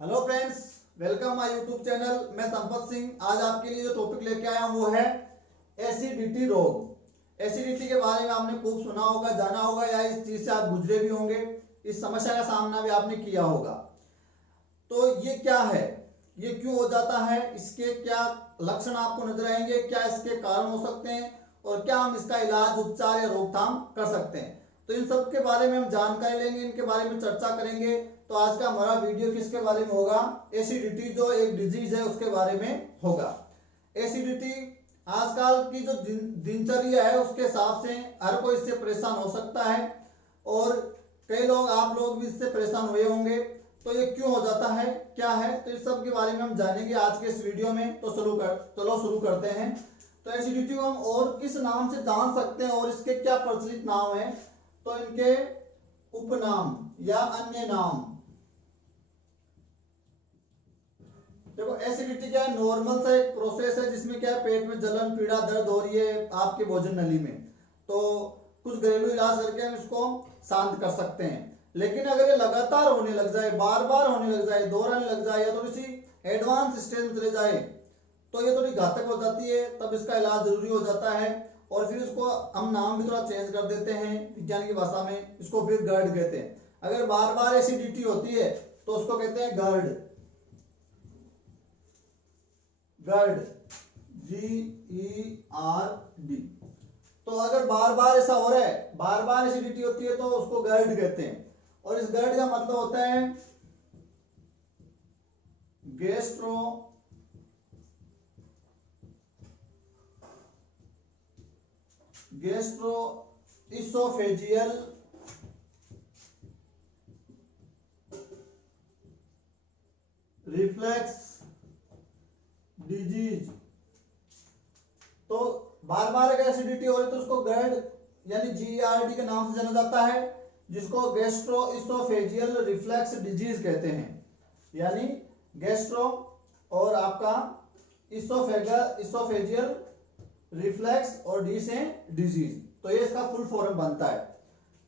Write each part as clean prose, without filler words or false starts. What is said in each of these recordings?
Hello friends, welcome my YouTube channel. मैं संपत सिंह। आज आपके लिए जो टॉपिक लेके आया हूं वो है एसिडिटी रोग। एसिडिटी के बारे में आपने खूब सुना होगा, जाना होगा, या इस चीज से आप गुजरे भी होंगे। इस समस्या का सामना भी आपने किया होगा। तो ये क्या है, ये क्यों हो जाता है, इसके क्या लक्षण आपको नजर आएंगे, क्या इसके कारण हो सकते हैं और क्या हम इसका इलाज, उपचार या रोकथाम कर सकते हैं। तो इन सब के बारे में हम जानकारी लेंगे, इनके बारे में चर्चा करेंगे। तो आज का हमारा वीडियो किसके बारे में होगा? एसिडिटी जो एक डिजीज है उसके बारे में होगा। एसिडिटी आजकल की जो दिनचर्या है उसके हिसाब से हर कोई इससे परेशान हो सकता है और कई लोग, आप लोग भी इससे परेशान हुए होंगे। तो ये क्यों हो जाता है, क्या है, तो इस सब के बारे में हम जानेंगे आज के इस वीडियो में। तो चलो शुरू करते हैं। तो एसिडिटी को हम और किस नाम से जान सकते हैं और इसके क्या प्रचलित नाम है? तो इनके उपनाम या अन्य नाम। देखो, एसिडिटी क्या है? नॉर्मल सा एक प्रोसेस है जिसमें क्या है, पेट में जलन, पीड़ा, दर्द हो रही है आपके भोजन नली में। तो कुछ घरेलू इलाज करके हम इसको शांत कर सकते हैं। लेकिन अगर ये लगातार होने लग जाए, बार बार होने लग जाए, दोहराने लग जाए या थोड़ी सी एडवांस स्टेज में चले जाए तो ये थोड़ी घातक हो जाती है। तब इसका इलाज जरूरी हो जाता है। और फिर इसको हम नाम भी थोड़ा चेंज कर देते हैं विज्ञान की भाषा में, इसको फिर गर्ड कहते हैं। अगर बार बार एसिडिटी होती है तो उसको कहते हैं गर्ड। गर्ड, GERD। तो अगर बार बार ऐसा हो रहा है, बार बार एसिडिटी होती है, तो उसको गर्ड कहते हैं। और इस गर्ड का मतलब होता है gastro gastro oesophageal reflex disease. तो बार बार अगर एसिडिटी हो रही है तो उसको गर्ड यानी GERD के नाम से जाना जाता है, जिसको गैस्ट्रो इसोफेजियल रिफ्लेक्स डिजीज कहते हैं। यानी गैस्ट्रो और आपका इसोफेजियल रिफ्लेक्स और डी से डिजीज। तो ये इसका फुल फॉर्म बनता है।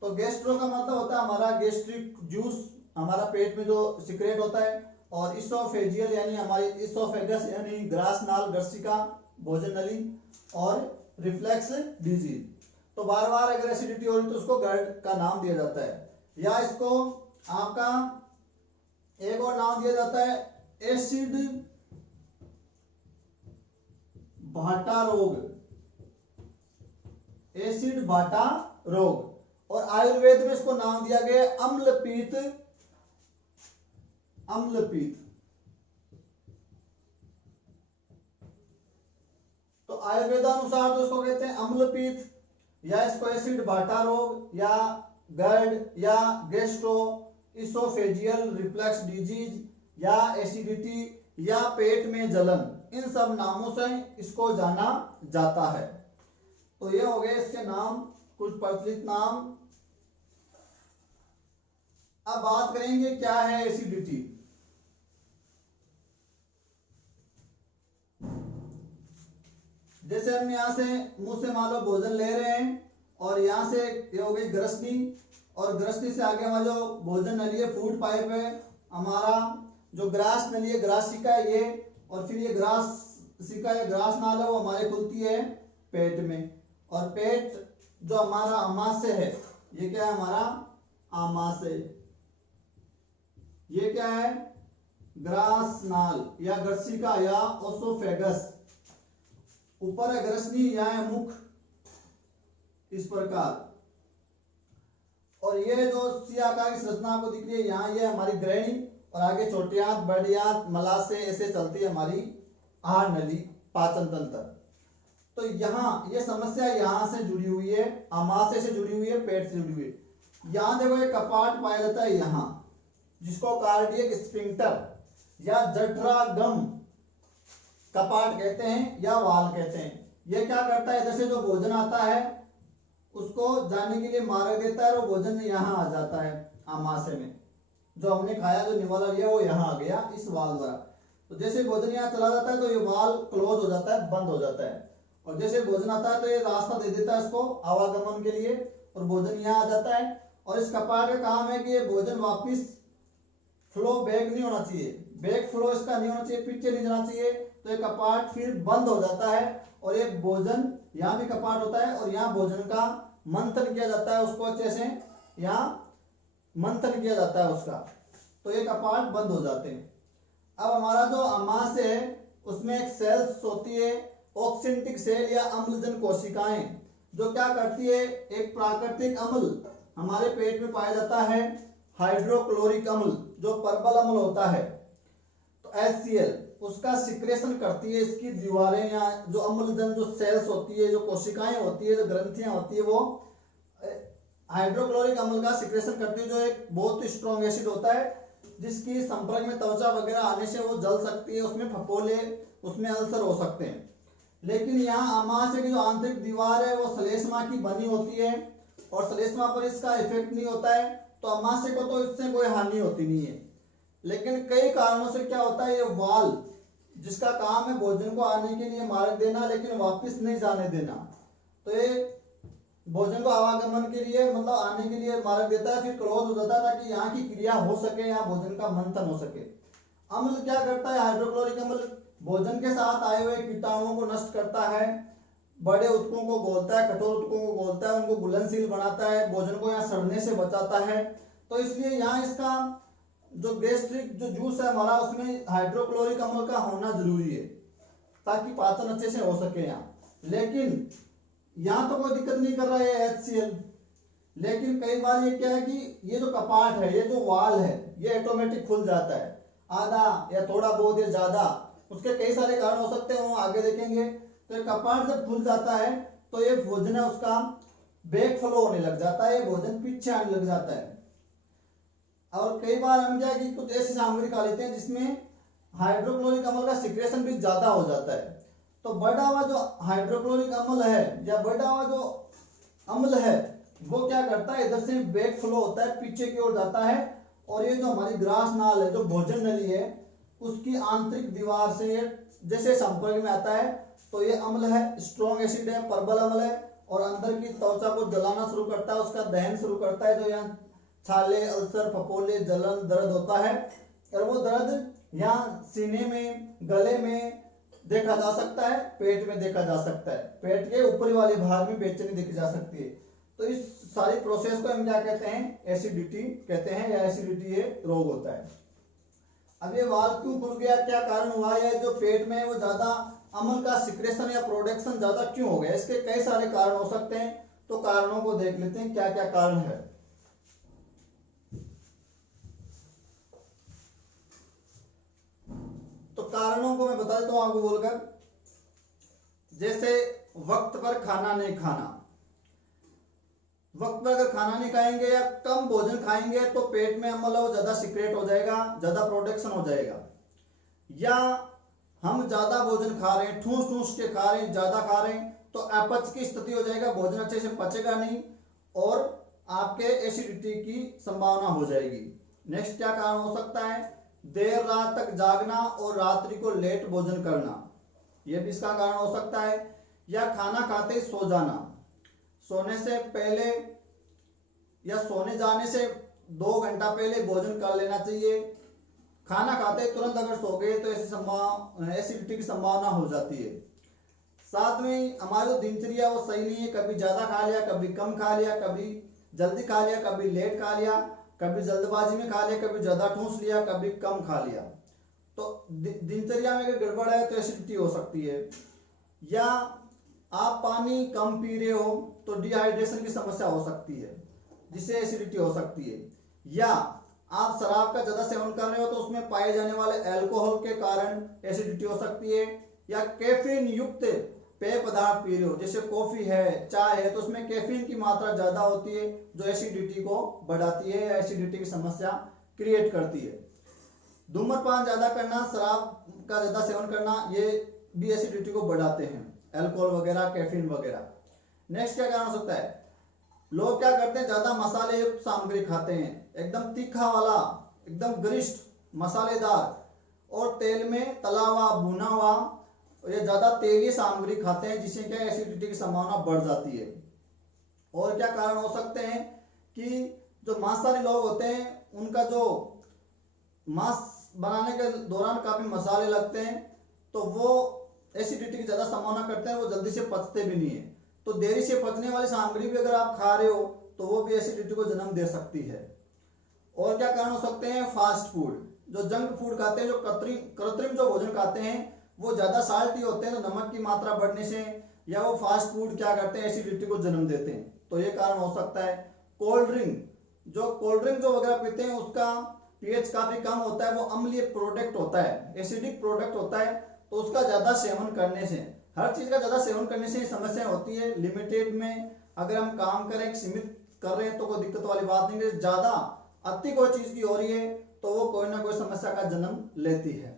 तो गैस्ट्रो का मतलब होता है हमारा गैस्ट्रिक जूस, हमारा पेट में जो सिक्रेट होता है। और इसोफेजियल यानी हमारी इसोफेगस यानी ग्रास नाल, ग्रसिका, भोजन नली। और रिफ्लेक्स डिजीज। तो बार बार अगर एसिडिटी हो रही तो उसको गर्ड का नाम दिया जाता है। या इसको आपका एक और नाम दिया जाता है एसिड भाटा रोग। एसिड भाटा रोग। और आयुर्वेद में इसको नाम दिया गया अम्लपीत। अम्लपीत। तो आयुर्वेदानुसार तो इसको कहते हैं अम्लपीत, या इसको एसिड भाटा रोग, या गर्ड, या गैस्ट्रो इसोफेजियल रिफ्लेक्स डिजीज, या एसिडिटी, या पेट में जलन। इन सब नामों से इसको जाना जाता है। तो ये हो गए इसके नाम, कुछ प्रचलित नाम। अब बात करेंगे क्या है एसिडिटी। जैसे हम यहां से मुंह से मान लो भोजन ले रहे हैं और यहां से ये हो गई ग्रसनी, और ग्रसनी से आगे हमारा जो भोजन नली है, फूड पाइप है, हमारा जो ग्रास नली है, ग्रासिका है ये। और फिर ये ग्रासिका या ग्रास नाल है वो हमारे खुलती है पेट में। और पेट जो हमारा आमाशय है, ये क्या है? हमारा आमाशय। ये क्या है? ग्रास नाल या ग्रसिका या ओसोफेगस। ऊपर है ग्रसनी, यहाँ है मुख, इस प्रकार। और ये जो सी आकार की संरचना आपको दिख रही है, यहाँ ये हमारी ग्रहणी, और आगे छोटी आंत, बड़ी आंत, मलाशय, ऐसे चलती है हमारी आहार नली, पाचन तंत्र। तो यहाँ ये समस्या यहाँ से जुड़ी हुई है, आमाशय से जुड़ी हुई है, पेट से जुड़ी हुई है। यहाँ देखो एक कपाट पाया जाता है यहाँ, जिसको कार्डियक स्फिंक्टर या जठरागम कपाट कहते हैं या वाल कहते हैं। ये क्या करता है? इधर से जो भोजन आता है उसको जाने के लिए मार्ग देता है, और भोजन यहाँ आ जाता है आमाशय में। जो हमने खाया, जो निवाला लिया, वो यहाँ आ गया इस वाल द्वारा। तो जैसे भोजन यहाँ चला जाता है तो ये वाल क्लोज हो जाता है, बंद हो जाता है। और जैसे भोजन आता है तो ये रास्ता दे देता है इसको आवागमन के लिए, और भोजन यहाँ आ जाता है। और इस कपाट का काम है कि ये भोजन वापिस फ्लो फ्लो बैक नहीं होना चाहिए, बैक फ्लो इसका नहीं होना चाहिए, पीछे नहीं जाना चाहिए। तो ये कपाट फिर बंद हो जाता है और ये भोजन, यहाँ भी कपाट होता है और यहाँ भोजन का मंथन किया जाता है, उसको अच्छे से यहाँ मंथन किया जाता है उसका, तो ये कपाट बंद हो जाते हैं। अब हमारा जो आमाशय है उसमें एक सेल्स होती है, ऑक्सिंटिक सेल या अम्लजन कोशिकाएं, जो क्या करती है, एक प्राकृतिक अम्ल हमारे पेट में पाया जाता है, हाइड्रोक्लोरिक अम्ल जो परबल अम्ल होता है, तो HCl उसका सिक्रेशन करती है। इसकी दीवारें या जो अम्लजन जो सेल्स होती है, जो कोशिकाएं होती है, जो ग्रंथियां होती है, वो हाइड्रोक्लोरिक अम्ल का सिक्रेशन करती है, जो एक बहुत स्ट्रॉन्ग एसिड होता है, जिसकी संपर्क में त्वचा वगैरह आने से वो जल सकती है, उसमें फफोले, उसमें अल्सर हो सकते हैं। लेकिन यहाँ आमाशय की जो आंतरिक दीवार है वो श्लेष्मा की बनी होती है और श्लेष्मा पर इसका इफेक्ट नहीं होता है, तो आमाशय को तो इससे कोई हानि होती नहीं है। लेकिन कई कारणों से क्या होता है, ये वाल जिसका काम है भोजन को आने के लिए मार्ग देना लेकिन वापस नहीं जाने देना, तो ये भोजन को आवागमन के लिए मतलब आने के लिए मार्ग देता है, फिर क्लोज हो जाता है ताकि यहाँ की क्रिया हो सके, यहाँ भोजन का मंथन हो सके। अम्ल क्या करता है, हाइड्रोक्लोरिक अम्ल भोजन के साथ आए हुए कीटाणुओं को नष्ट करता है, बड़े उत्तकों को गोलता है, कठोर उत्तकों को गोलता है, उनको घुलनशील बनाता है, भोजन को यहाँ सड़ने से बचाता है। तो इसलिए यहाँ इसका जो गैस्ट्रिक जो जूस है हमारा, उसमें हाइड्रोक्लोरिक अम्ल का होना जरूरी है ताकि पाचन अच्छे से हो सके यहाँ। लेकिन यहाँ तो कोई दिक्कत नहीं कर रहा है HCl, लेकिन कई बार ये क्या है कि ये जो कपाट है, ये जो वाल है, ये ऑटोमेटिक खुल जाता है, आधा या थोड़ा बहुत या ज्यादा, उसके कई सारे कारण हो सकते हैं, वो आगे देखेंगे। तो ये कपाट जब खुल जाता है तो ये भोजन है उसका बैक फ्लो होने लग जाता है, ये भोजन पीछे आने लग जाता है। और कई बार हम क्या कि कुछ ऐसी सामग्री खा लेते हैं जिसमें हाइड्रोक्लोरिक अम्ल का सिक्रेशन भी ज्यादा हो जाता है, तो बढ़ा हुआ जो हाइड्रोक्लोरिक अम्ल है या बढ़ा हुआ जो अम्ल है वो क्या करता है, इधर से बैक फ्लो होता है, पीछे की ओर जाता है, और ये जो हमारी ग्रास नाल है, जो भोजन नली है, उसकी आंतरिक दीवार से ये जैसे संपर्क में आता है, तो ये अम्ल है, स्ट्रॉन्ग एसिड है, परबल अम्ल है, और अंदर की त्वचा को जलाना शुरू करता है, उसका दहन शुरू करता है, जो यहाँ छाले, अल्सर, फफोले, जलन, दर्द होता है। और वो दर्द यहाँ सीने में, गले में देखा जा सकता है, पेट में देखा जा सकता है, पेट के ऊपरी वाले भाग में बेचैनी देखी जा सकती है। तो इस सारी प्रोसेस को हम क्या कहते हैं, एसिडिटी कहते हैं, या एसिडिटी ये रोग होता है। अब ये वाल क्यों खुल गया, क्या कारण हुआ, या जो पेट में वो ज्यादा अम्ल का सिक्रेशन या प्रोडक्शन ज्यादा क्यों हो गया, इसके कई सारे कारण हो सकते हैं। तो कारणों को देख लेते हैं, क्या क्या कारण है। तो कारणों को मैं बता देता हूं आपको बोलकर, जैसे वक्त पर खाना नहीं खाना, वक्त पर अगर खाना नहीं खाएंगे या कम भोजन खाएंगे तो पेट में अम्ल वो ज्यादा सिक्रेट हो जाएगा, ज्यादा प्रोडक्शन हो जाएगा। या हम ज्यादा भोजन खा रहे हैं, ठूस ठूस के खा रहे हैं, ज्यादा खा रहे हैं, तो अपच की स्थिति हो जाएगा, भोजन अच्छे से पचेगा नहीं और आपके एसिडिटी की संभावना हो जाएगी। नेक्स्ट क्या कारण हो सकता है, देर रात तक जागना और रात्रि को लेट भोजन करना, यह भी इसका कारण हो सकता है। या खाना खाते ही सो जाना, सोने से पहले या सोने जाने से 2 घंटा पहले भोजन कर लेना चाहिए। खाना खाते तुरंत अगर सो गए तो ऐसी एसिडिटी की संभावना हो जाती है। साथ में हमारी दिनचर्या वो सही नहीं है, कभी ज्यादा खा लिया, कभी कम खा लिया, कभी जल्दी खा लिया, कभी लेट खा लिया, कभी जल्दबाजी में खा लिया, कभी ज्यादा ठूस लिया, कभी कम खा लिया। तो दिनचर्या में अगर गड़बड़ है तो एसिडिटी हो सकती है। या आप पानी कम पी रहे हो तो डिहाइड्रेशन की समस्या हो सकती है, जिससे एसिडिटी हो सकती है। या आप शराब का ज्यादा सेवन कर रहे हो तो उसमें पाए जाने वाले अल्कोहल के कारण एसिडिटी हो सकती है। या कैफीन युक्त पेय पदार्थ पी रहे हो, जैसे कॉफी है, चाय है, तो उसमें कैफीन की मात्रा ज्यादा होती है जो एसिडिटी को बढ़ाती है या एसिडिटी की समस्या क्रिएट करती है। धूम्रपान ज्यादा करना, शराब का ज्यादा सेवन करना, ये भी एसिडिटी को बढ़ाते हैं, अल्कोहल वगैरह, कैफीन वगैरह। नेक्स्ट क्या कारण हो सकता है, लोग क्या करते हैं, ज्यादा मसाले युक्त सामग्री खाते हैं, एकदम तीखा वाला, एकदम गरिष्ठ मसालेदार और तेल में तला हुआ, भुना हुआ, और ये ज्यादा तेलीय सामग्री खाते हैं, जिससे क्या एसिडिटी की संभावना बढ़ जाती है। और क्या कारण हो सकते हैं कि जो मांसाहारी लोग होते हैं उनका जो मांस बनाने के दौरान काफी मसाले लगते हैं, तो वो एसिडिटी की ज्यादा संभावना करते हैं, वो जल्दी से पचते भी नहीं है। तो देरी से पचने वाली सामग्री भी अगर आप खा रहे हो तो वो भी एसिडिटी को जन्म दे सकती है। और क्या कारण हो सकते हैं? फास्ट फूड, जो जंक फूड खाते हैं, जो कृत्रिम जो भोजन खाते हैं, वो ज्यादा साल्टी होते हैं, तो नमक की मात्रा बढ़ने से या वो फास्ट फूड क्या करते हैं, एसिडिटी को जन्म देते हैं, तो ये कारण हो सकता है। कोल्ड ड्रिंक, जो कोल्ड ड्रिंक जो वगैरह पीते हैं उसका पीएच काफी कम होता है, वो अम्लीय प्रोडक्ट होता है, एसिडिक प्रोडक्ट होता है, तो उसका ज्यादा सेवन करने से, हर चीज का ज्यादा सेवन करने से समस्या होती है। लिमिटेड में अगर हम काम करें, सीमित कर रहे हैं तो कोई दिक्कत वाली बात नहीं है। ज्यादा अति कोई चीज की हो रही है तो वो कोई ना कोई समस्या का जन्म लेती है।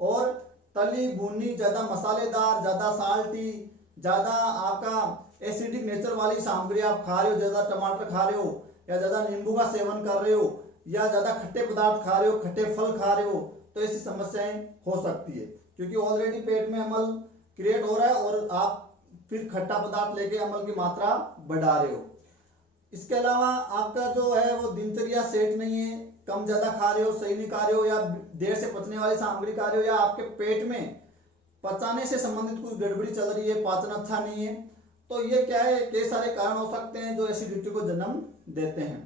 और तली भुनी, ज्यादा मसालेदार, ज्यादा साल्टी, ज्यादा आपका एसिडिक नेचर वाली सामग्री आप खा रहे हो, ज्यादा टमाटर खा रहे हो या ज्यादा नींबू का सेवन कर रहे हो या ज्यादा खट्टे पदार्थ खा रहे हो, खट्टे फल खा रहे हो, तो ऐसी समस्याएं हो सकती है, क्योंकि ऑलरेडी पेट में अम्ल क्रिएट हो रहा है और आप फिर खट्टा पदार्थ लेके अम्ल की मात्रा बढ़ा रहे हो। इसके अलावा आपका जो है वो दिनचर्या सेट नहीं है, कम ज्यादा खा रहे हो, सही नहीं खा रहे हो, या देर से पचने वाली सामग्री खा रहे हो, या आपके पेट में पचाने से संबंधित कुछ गड़बड़ी चल रही है, पाचन अच्छा नहीं है, तो ये क्या है, कई सारे कारण हो सकते हैं जो एसिडिटी को जन्म देते हैं।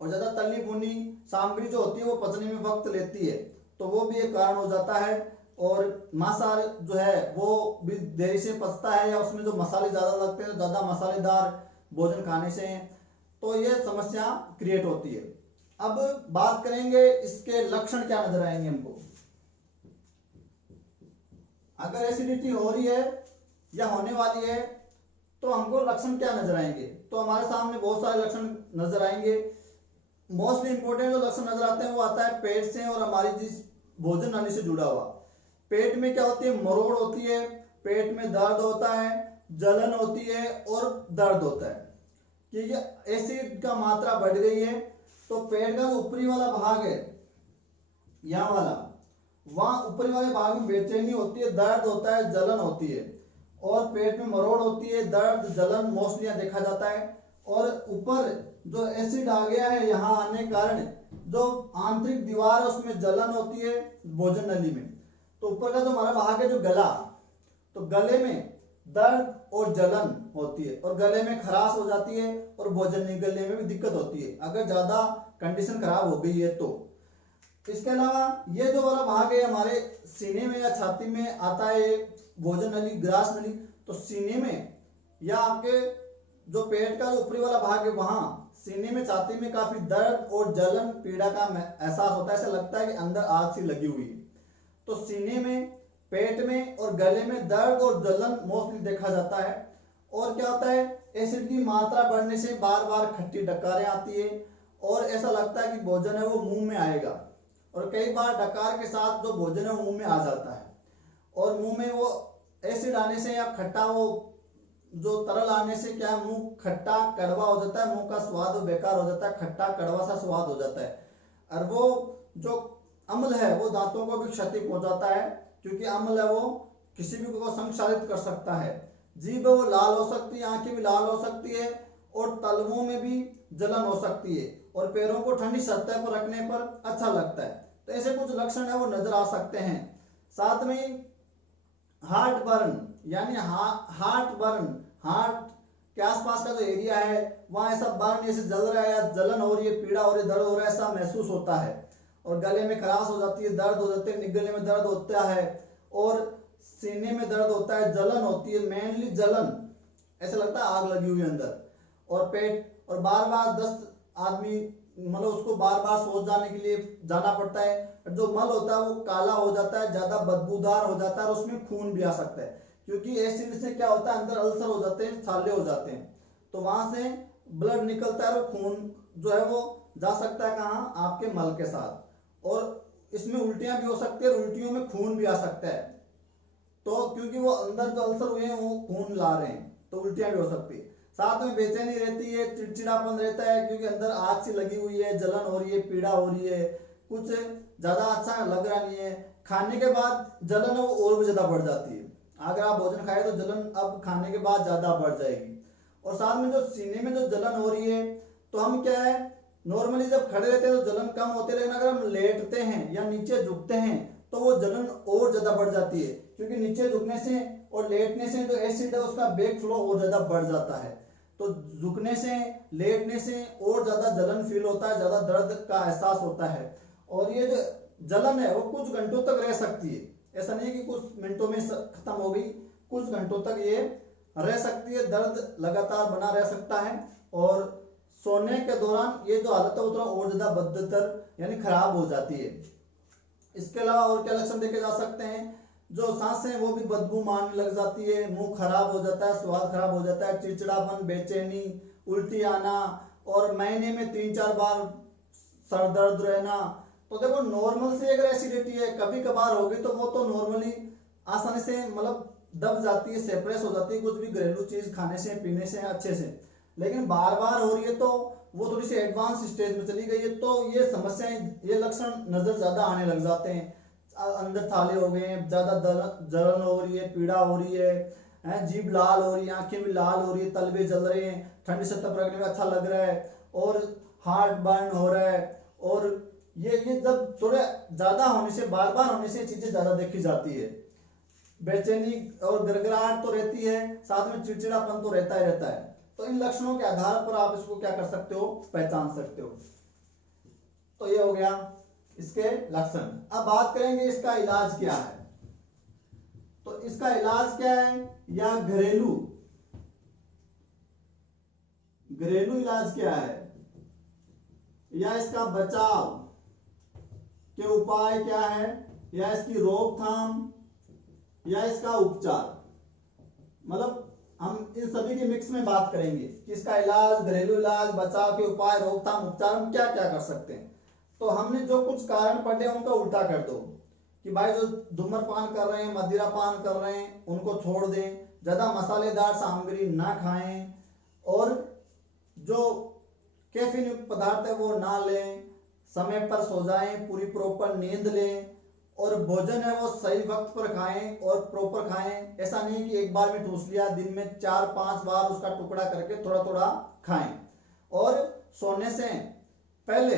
और ज्यादा तली भुनी सामग्री जो होती है वो पचने में वक्त लेती है, तो वो भी एक कारण हो जाता है। और मांसाहार जो है वो भी देरी से पचता है, या उसमें जो मसाले ज्यादा लगते हैं, ज्यादा मसालेदार भोजन खाने से, तो ये समस्या क्रिएट होती है। अब बात करेंगे इसके लक्षण क्या नजर आएंगे हमको। अगर एसिडिटी हो रही है या होने वाली है तो हमको लक्षण क्या नजर आएंगे, तो हमारे सामने बहुत सारे लक्षण नजर आएंगे। मोस्टली इंपॉर्टेंट जो लक्षण नजर आते हैं वो आता है पेट से और हमारी जिस भोजन नली से जुड़ा हुआ। पेट में क्या होती है? मरोड़ होती है, पेट में दर्द होता है, जलन होती है और दर्द होता है, क्योंकि एसिड का मात्रा बढ़ गई है। तो पेट का जो ऊपरी वाला भाग है, यहाँ वाला, वहां ऊपरी वाले भाग में बेचैनी होती है, दर्द होता है, जलन होती है, और पेट में मरोड़ होती है, दर्द जलन मोस्टली देखा जाता है। और ऊपर जो एसिड आ गया है यहाँ आने के कारण जो आंतरिक दीवार है उसमें जलन होती है भोजन नली में। तो ऊपर का जो हमारा भाग है जो गला, तो गले में दर्द और जलन होती है, और गले में खराश हो जाती है, और भोजन निगलने में भी दिक्कत होती है अगर ज्यादा कंडीशन खराब हो गई है तो। इसके अलावा ये जो वाला भाग है हमारे सीने में या छाती में आता है, भोजन नली, ग्रास नली, तो सीने में या आपके जो पेट का जो ऊपरी वाला भाग है वहां सीने में, छाती में काफी दर्द और जलन पीड़ा का एहसास होता है, ऐसा लगता है कि अंदर आग सी लगी हुई है। तो सीने में, पेट में और गले में दर्द और जलन मोस्टली देखा जाता है। और क्या होता है? एसिड की मात्रा बढ़ने से बार बार खट्टी डकारें आती है, और ऐसा लगता है कि भोजन है वो मुंह में आएगा, और कई बार डकार के साथ जो भोजन है वो मुंह में आ जाता है, और मुंह में वो एसिड आने से या खट्टा वो जो तरल आने से क्या है, मुंह खट्टा कड़वा हो जाता है, मुंह का स्वाद बेकार हो जाता है, खट्टा कड़वा सा स्वाद हो जाता है। और वो जो अम्ल है वो दांतों को भी क्षति पहुंचाता है, क्योंकि अम्ल है वो किसी भी को संक्षारित कर सकता है। जीभ वो लाल हो सकती है, आंखें भी लाल हो सकती है, और तलवों में भी जलन हो सकती है, और पैरों को ठंडी सतह पर रखने पर अच्छा लगता है। तो ऐसे कुछ लक्षण है वो नजर आ सकते हैं। साथ में हार्ट बर्न, यानी हार्ट बर्न, हार्ट के आसपास का जो एरिया है वहां ऐसा बर्न जैसे जल रहा है, या जलन हो रही है, पीड़ा हो रही है, दर्द हो रहा है, ऐसा महसूस होता है। और गले में खराश हो जाती है, दर्द हो जाते हैं, निगलने में दर्द होता है, और सीने में दर्द होता है, जलन होती है, मेनली जलन, ऐसा लगता है आग लगी हुई है अंदर। और पेट, और बार बार दस्त, आदमी मतलब उसको बार बार शौच जाने के लिए जाना पड़ता है। जो मल होता है वो काला हो जाता है, ज्यादा बदबूदार हो जाता है, और उसमें खून भी आ सकता है, क्योंकि एसिड से क्या होता है, अंदर अल्सर हो जाते हैं, छाले हो जाते हैं, तो वहां से ब्लड निकलता है, और खून जो है वो जा सकता है कहाँ, आपके मल के साथ। और इसमें उल्टियां भी हो सकती है, और उल्टियों में खून भी आ सकता है, तो क्योंकि वो अंदर जो अल्सर हुए हैं वो खून ला रहे हैं, तो उल्टियां भी हो सकती है। साथ में बेचैनी रहती है, चिड़चिड़ापन रहता है, क्योंकि अंदर आग सी लगी हुई है, जलन हो रही है, पीड़ा हो रही है, कुछ ज्यादा अच्छा लग रहा नहीं है। खाने के बाद जलन है वो और भी ज्यादा बढ़ जाती है, अगर आप भोजन खाए तो जलन अब खाने के बाद ज्यादा बढ़ जाएगी। और साथ में जो सीने में जो जलन हो रही है, तो हम क्या है, नॉर्मली जब खड़े रहते हैं तो जलन कम होती है, लेकिन अगर हम लेटते हैं या नीचे झुकते हैं तो वो जलन और ज्यादा बढ़ जाती है, क्योंकि नीचे झुकने से और लेटने से जो एसिड है उसका बैक फ्लो और ज्यादा बढ़ जाता है। तो झुकने से लेटने से और ज्यादा जलन फील होता है, ज्यादा दर्द का एहसास होता है। और ये जो जलन है वो कुछ घंटों तक रह सकती है, ऐसा नहीं कि कुछ मिनटों में खत्म हो गई, कुछ घंटों तक ये रह सकती है, दर्द लगातार बना रह सकता है। और सोने के दौरान ये जो हालत है वो थोड़ा और ज्यादा बदतर यानी खराब हो जाती है। इसके अलावा और क्या लक्षण देखे जा सकते हैं, जो सांसें वो भी बदबू मारने लग जाती है, मुंह खराब हो जाता है, स्वाद खराब हो जाता है, चिड़चिड़ापन, बेचैनी, उल्टी आना और महीने में 3-4 बार सर दर्द रहना। तो देखो नॉर्मल से अगर एसिडिटी है कभी कभार होगी तो वो तो नॉर्मली आसानी से मतलब दब जाती है, सेप्रेस हो जाती है कुछ भी घरेलू चीज खाने से पीने से अच्छे से। लेकिन बार बार हो रही है तो वो थोड़ी सी एडवांस स्टेज में चली गई है, तो ये समस्याएं, ये लक्षण नजर ज्यादा आने लग जाते हैं। अंदर थाले हो गए हैं, ज्यादा जलन हो रही है, पीड़ा हो रही है, जीभ लाल हो रही है, आंखें भी लाल हो रही है, तलवे जल रहे हैं, ठंडी सतह पर रखने में अच्छा लग रहा है और हार्ट बर्न हो रहा है। और ये जब थोड़े ज्यादा होने से, बार बार होने से चीजें ज्यादा देखी जाती है। बेचैनी और गड़गड़ाहट तो रहती है, साथ में चिड़चिड़ापन तो रहता ही रहता है। तो इन लक्षणों के आधार पर आप इसको क्या कर सकते हो, पहचान सकते हो। तो ये हो गया इसके लक्षण। अब बात करेंगे इसका इलाज क्या है। तो इसका इलाज क्या है, या घरेलू इलाज क्या है, या इसका बचाव के उपाय क्या है, या इसकी रोकथाम, या इसका उपचार। मतलब हम इन सभी के मिक्स में बात करेंगे कि इसका इलाज, घरेलू इलाज, बचाव के उपाय, रोकथाम, उपचार हम क्या क्या कर सकते हैं। तो हमने जो कुछ कारण पढ़े उनका उल्टा कर दो कि भाई जो धूम्रपान कर रहे हैं, मदिरा पान कर रहे हैं उनको छोड़ दें, ज्यादा मसालेदार सामग्री ना खाएं, और जो कैफीन युक्त पदार्थ है वो ना लें, समय पर सो जाएं, पूरी प्रॉपर नींद लें, और भोजन है वो सही वक्त पर खाएं और प्रॉपर खाएं। ऐसा नहीं कि एक बार में ठूस लिया, दिन में 4-5 बार उसका टुकड़ा करके थोड़ा थोड़ा खाएं। और सोने से पहले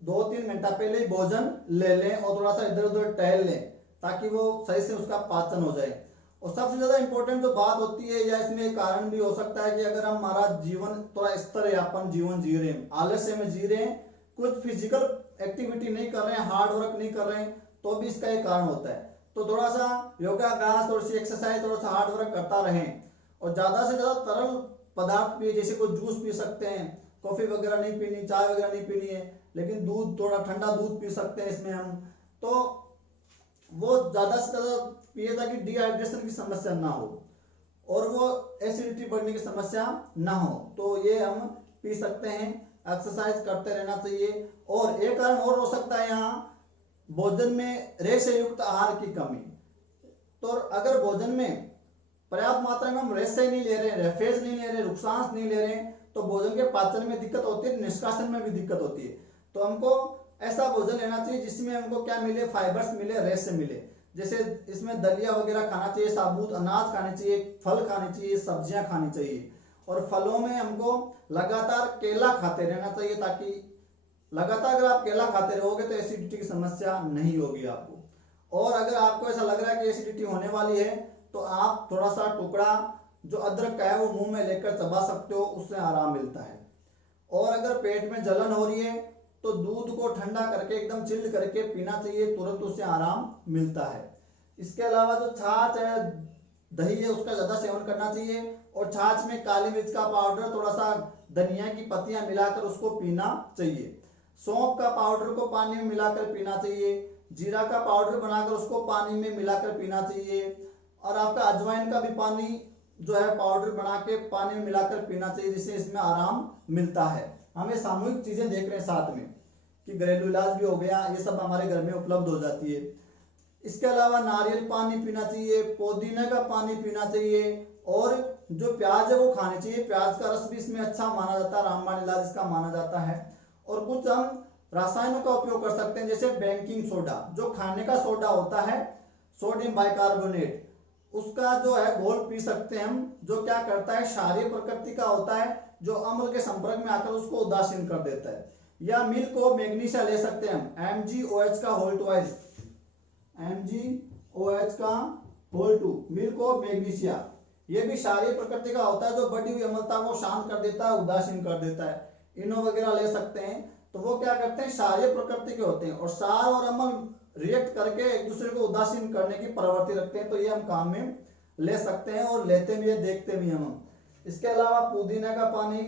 2-3 घंटा पहले ही भोजन ले लें और थोड़ा सा इधर उधर टहल लें ताकि वो सही से उसका पाचन हो जाए। और सबसे ज्यादा इंपॉर्टेंट जो बात होती है, या इसमें कारण भी हो सकता है कि अगर हम हमारा जीवन थोड़ा स्तर यापन जीवन जी रहे हैं, आलस्य में जी रहे हैं, कुछ फिजिकल एक्टिविटी नहीं कर रहे हैं, हार्ड वर्क नहीं कर रहे हैं, तो भी इसका एक कारण होता है। तो थोड़ा सा योगाभ्यास, थोड़ी सी एक्सरसाइज, थोड़ा सा हार्ड वर्क करता रहें, और ज्यादा से ज्यादा तरल पदार्थ पिए, जैसे कोई जूस पी सकते हैं, कॉफी वगैरह नहीं पीनी, चाय वगैरह नहीं पीनी है, लेकिन दूध, थोड़ा ठंडा दूध पी सकते हैं इसमें हम। तो वो ज्यादा से ज्यादा पिए ताकि डिहाइड्रेशन की समस्या ना हो और वो एसिडिटी बढ़ने की समस्या ना हो। तो ये हम पी सकते हैं, एक्सरसाइज करते रहना चाहिए। और एक कारण और हो सकता है यहाँ भोजन में रेशे युक्त आहार की कमी। तो अगर भोजन में पर्याप्त मात्रा में हम रेशे नहीं ले रहे, रेफेज नहीं ले रहे, रुक्षांश नहीं ले रहे, तो भोजन के पाचन में दिक्कत होती है, निष्कासन में भी दिक्कत होती है। तो हमको ऐसा भोजन लेना चाहिए जिसमें हमको क्या मिले, फाइबर्स मिले, रेशे मिले। जैसे इसमें दलिया वगैरह खाना चाहिए, साबुत अनाज खाने चाहिए, फल खाने चाहिए, सब्जियां खानी चाहिए। और फलों में हमको लगातार केला खाते रहना चाहिए, ताकि लगातार अगर आप केला खाते रहोगे तो एसिडिटी की समस्या नहीं होगी आपको। और अगर आपको ऐसा लग रहा है कि एसिडिटी होने वाली है तो आप थोड़ा सा टुकड़ा जो अदरक का है वो मुंह में लेकर चबा सकते हो, उससे आराम मिलता है। और अगर पेट में जलन हो रही है तो दूध को ठंडा करके एकदम चिल्ड करके पीना चाहिए, तुरंत उससे आराम मिलता है। इसके अलावा जो छाछ है, दही है, उसका ज्यादा सेवन करना चाहिए। और छाछ में काली मिर्च का पाउडर, थोड़ा सा धनिया की पत्तियां मिलाकर उसको पीना चाहिए। सौंफ का पाउडर को पानी में मिलाकर पीना चाहिए। जीरा का पाउडर बनाकर उसको पानी में मिलाकर पीना चाहिए। और आपका अजवाइन का भी पानी जो है पाउडर बना के पानी में मिलाकर पीना चाहिए, जिससे इसमें आराम मिलता है। हमें सामूहिक चीजें देख रहे हैं साथ में कि घरेलू इलाज भी हो गया, ये सब हमारे घर में उपलब्ध हो जाती है। इसके अलावा नारियल पानी पीना चाहिए, पुदीने का पानी पीना चाहिए, और जो प्याज है वो खाने चाहिए। प्याज का रस भी इसमें अच्छा माना जाता है, रामबाण इलाज इसका माना जाता है। और कुछ हम रसायनों का उपयोग कर सकते हैं, जैसे बेकिंग सोडा, जो खाने का सोडा होता है, सोडियम बाइकार्बोनेट, उसका जो है घोल पी सकते हैं हम। जो क्या करता है, क्षारीय प्रकृति का होता है, जो अम्ल के संपर्क में आकर उसको उदासीन कर देता है। या मिल्क ऑफ मैग्नीशिया ले सकते हैं हम, MgOH का होल ट्वाइस, MgOH का whole two, milk of magnesia. ये भी क्षारीय प्रकृति का होता है जो बढ़ी हुई अम्लता को शांत कर देता है, उदासीन कर देता है। इनो वगैरह ले सकते हैं, तो वो क्या करते हैं, क्षारीय प्रकृति के होते हैं और क्षार और अम्ल रिएक्ट करके एक दूसरे को उदासीन करने की प्रवृत्ति रखते हैं। तो ये हम काम में ले सकते हैं और लेते भी है, देखते भी हम। इसके अलावा पुदीना का पानी,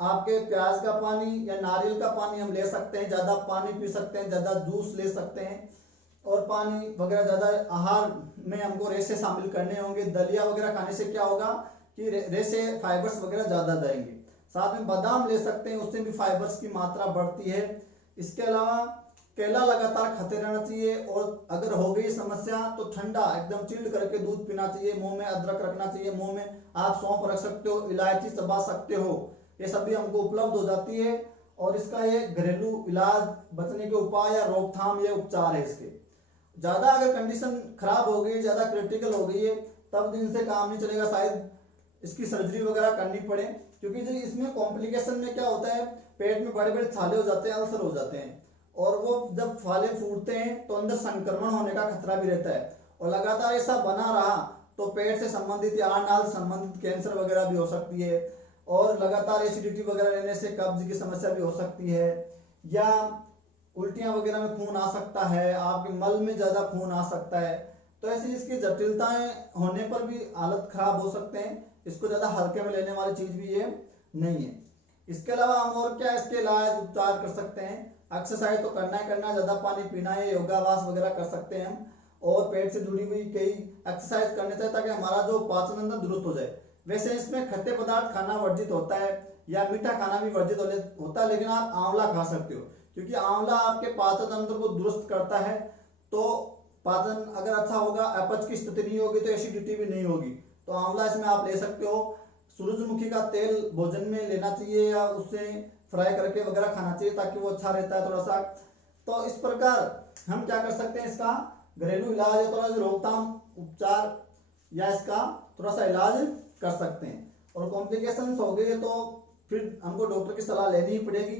आपके प्याज का पानी या नारियल का पानी हम ले सकते हैं, ज्यादा पानी पी सकते हैं, ज्यादा जूस ले सकते हैं। और पानी वगैरह ज्यादा आहार में हमको रेशे शामिल करने होंगे। दलिया वगैरह खाने से क्या होगा कि रेशे फाइबर्स वगैरह ज्यादा जाएंगे। साथ में बादाम ले सकते हैं, उससे भी फाइबर्स की मात्रा बढ़ती है। इसके अलावा केला लगातार खाते रहना चाहिए और अगर हो गई समस्या तो ठंडा एकदम चिल्ड करके दूध पीना चाहिए। मुंह में अदरक रखना चाहिए, मुंह में आप सौंफ रख सकते हो, इलायची चबा सकते हो, ये सभी हमको उपलब्ध हो जाती है। और इसका ये घरेलू इलाज, बचने के उपाय या रोकथाम, ये उपचार है इसके। ज्यादा अगर कंडीशन खराब हो गई, ज्यादा क्रिटिकल हो गई है, तब दिन से काम नहीं चलेगा, शायद इसकी सर्जरी वगैरह करनी पड़े। क्योंकि जो इसमें कॉम्प्लिकेशन में क्या होता है, पेट में बड़े बड़े छाले हो जाते हैं, अल्सर हो जाते हैं, और वो जब फाले फूटते हैं तो अंदर संक्रमण होने का खतरा भी रहता है। और लगातार ऐसा बना रहा तो पेट से संबंधित या नाल से संबंधित कैंसर वगैरह भी हो सकती है। और लगातार एसिडिटी वगैरह रहने से कब्ज की समस्या भी हो सकती है, या उल्टियां वगैरह में खून आ सकता है, आपके मल में ज्यादा खून आ सकता है। तो ऐसी इसकी जटिलताएं होने पर भी हालत खराब हो सकते हैं। इसको ज्यादा हल्के में लेने वाली चीज भी ये नहीं है। इसके अलावा हम और क्या इसके इलाज उपचार कर सकते हैं। एक्सरसाइज तो करना ही करना, ज्यादा पानी पीना है, योगाभ्यास वगैरह कर सकते हैं हम। और पेट से जुड़ी हुई कई एक्सरसाइज करने चाहिए ताकि हमारा जो पाचन तंत्र दुरुस्त हो जाए। वैसे इसमें खट्टे पदार्थ खाना वर्जित होता है या मीठा खाना भी वर्जित होता है, लेकिन आप आंवला खा सकते हो क्योंकि आंवला आपके पाचन तंत्र को दुरुस्त करता है। तो पाचन अगर अच्छा होगा, अपच की स्थिति नहीं होगी, तो एसिडिटी भी नहीं होगी। तो आंवला इसमें आप ले सकते हो। सूरजमुखी का तेल भोजन में लेना चाहिए या उससे फ्राई करके वगैरह खाना चाहिए ताकि वो अच्छा रहता है थोड़ा सा। तो इस प्रकार हम क्या कर सकते हैं, इसका घरेलू इलाज या थोड़ा सा रोकथाम उपचार या इसका थोड़ा सा इलाज कर सकते हैं। और कॉम्प्लिकेशन हो गई है तो फिर हमको डॉक्टर की सलाह लेनी ही पड़ेगी।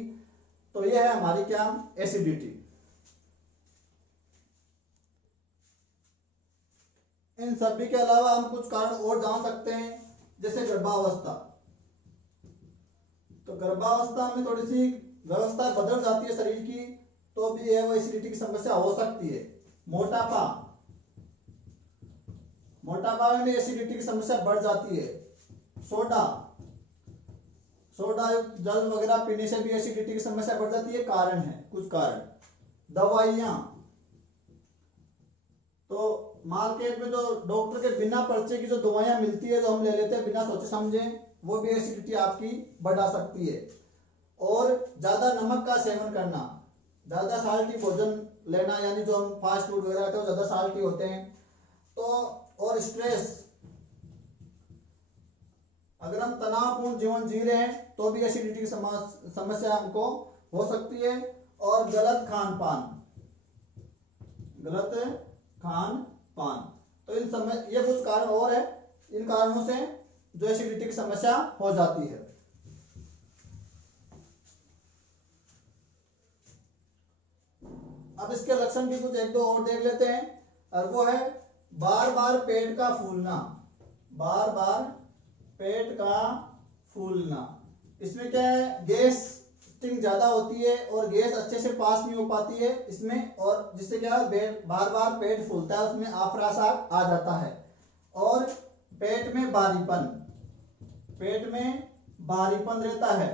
तो ये है हमारी क्या, एसिडिटी। इन सभी के अलावा हम कुछ कारण और जान सकते हैं, जैसे गर्भावस्था। तो गर्भावस्था में थोड़ी सी व्यवस्था बदल जाती है शरीर की, तो भी है वो एसिडिटी की समस्या हो सकती है। मोटापा, मोटापा में भी एसिडिटी की समस्या बढ़ जाती है। सोडा युक्त जल वगैरह पीने से भी एसिडिटी की समस्या बढ़ जाती है। कारण है कुछ कारण। दवाइयां, तो मार्केट में जो डॉक्टर के बिना पर्चे की जो दवाइयां मिलती है, जो हम ले लेते हैं बिना सोचे समझे, वो भी एसिडिटी आपकी बढ़ा सकती है। और ज्यादा नमक का सेवन करना, ज्यादा साल्टी भोजन लेना, यानी जो हम फास्ट फूड वगैरह खाते हैं वो ज्यादा साल्टी होते हैं। तो और स्ट्रेस, अगर हम तनावपूर्ण जीवन जी रहे हैं तो भी एसिडिटी की समस्या हमको हो सकती है। और गलत खान पान, तो इन समय ये कुछ कारण और है, इन कारणों से जो एसिडिटी की समस्या हो जाती है। अब इसके लक्षण भी कुछ एक दो और देख लेते हैं। और वो है बार बार पेट का फूलना, बार बार पेट का फूलना। इसमें क्या है, गैस स्टिंग ज्यादा होती है और गैस अच्छे से पास नहीं हो पाती है इसमें, और जिससे क्या बार बार पेट फूलता है, उसमें आफरा सा आ जाता है। और पेट में भारीपन रहता है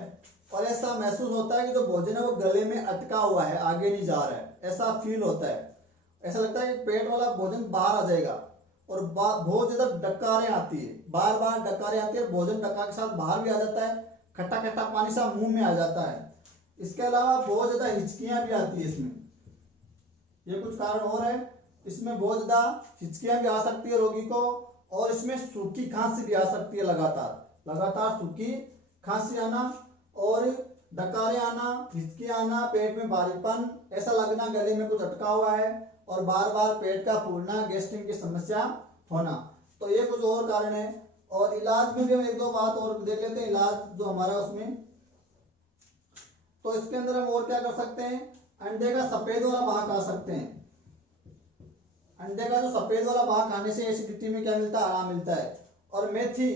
और ऐसा महसूस होता है कि जो भोजन है वो गले में अटका हुआ है, आगे नहीं जा रहा है, ऐसा फील होता है। ऐसा लगता है कि पेट वाला भोजन बाहर आ जाएगा। और बहुत ज्यादा डकारें आती है, बार बार डकारें आती है, भोजन डकार के साथ बाहर भी आ जाता है, खट्टा खट्टा पानी सा मुंह में आ जाता है। इसके अलावा बहुत ज्यादा हिचकियां भी आती है इसमें, ये कुछ कारण और है। इसमें बहुत ज्यादा हिचकियां भी आ सकती है रोगी को, और इसमें सूखी खांसी भी आ सकती है, लगातार सूखी खांसी आना और डकारें आना, हिचकियां आना, पेट में भारीपन, ऐसा लगना गले में कुछ अटका हुआ है, और बार बार पेट का फूलना, गैस्ट्रिक की समस्या होना। तो ये कुछ और कारण है। और इलाज में भी हम एक दो बात और देख लेते हैं, इलाज जो हमारा उसमें। तो इसके अंदर हम और क्या कर सकते हैं, अंडे का सफेद वाला भाग खा सकते हैं। अंडे का जो सफेद वाला भाग खाने से एसिडिटी में क्या मिलता है, आराम मिलता है। और मेथी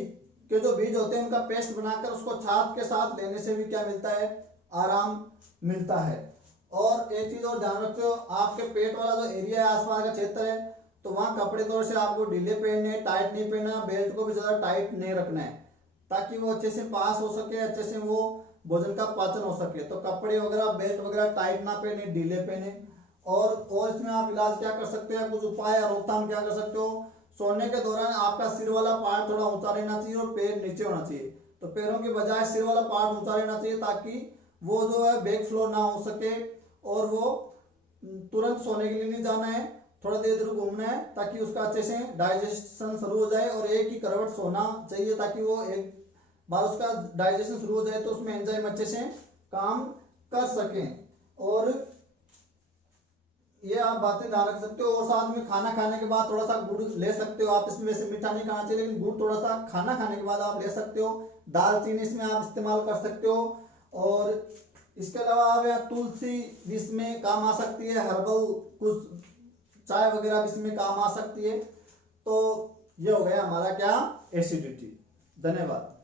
के जो बीज होते हैं उनका पेस्ट बनाकर उसको छाछ के साथ लेने से भी क्या मिलता है, आराम मिलता है। और एक चीज और ध्यान रखते हो, आपके पेट वाला जो एरिया है, आसपास का क्षेत्र है, तो वहां कपड़े तौर से आपको ढीले पहनने, टाइट नहीं पहनना, बेल्ट को भी ज्यादा टाइट नहीं रखना है, ताकि वो अच्छे से पास हो सके, अच्छे से वो भोजन का पाचन हो सके। तो कपड़े वगैरह, बेल्ट वगैरह टाइट ना पहने, ढीले पहने। और इसमें आप इलाज क्या कर सकते हैं, कुछ उपाय या रोकथाम क्या कर सकते हो। सोने के दौरान आपका सिर वाला पार्ट थोड़ा ऊंचा रहना चाहिए और पैर नीचे होना चाहिए। तो पैरों के बजाय सिर वाला पार्ट ऊंचा रहना चाहिए, ताकि वो जो है बैक फ्लो ना हो सके। और वो तुरंत सोने के लिए नहीं जाना है, थोड़ा देर देर घूमना है, ताकि उसका अच्छे से डाइजेशन शुरू हो जाए। और एक ही करवट सोना चाहिए, ताकि वो एक बार उसका डाइजेशन शुरू हो जाए तो उसमें एंजाइम अच्छे से काम कर सकें। और ये आप बातें ध्यान रख सकते हो। और साथ में खाना खाने के बाद थोड़ा सा गुड़ ले सकते हो आप। इसमें वैसे मीठा नहीं खाना चाहिए, लेकिन गुड़ थोड़ा सा खाना खाने के बाद आप ले सकते हो। दालचीनी इसमें आप इस्तेमाल कर सकते हो। और इसके अलावा आप तुलसी भी इसमें काम आ सकती है, हर्बल कुछ चाय वगैरह भी इसमें काम आ सकती है। तो ये हो गया हमारा क्या, एसिडिटी। धन्यवाद।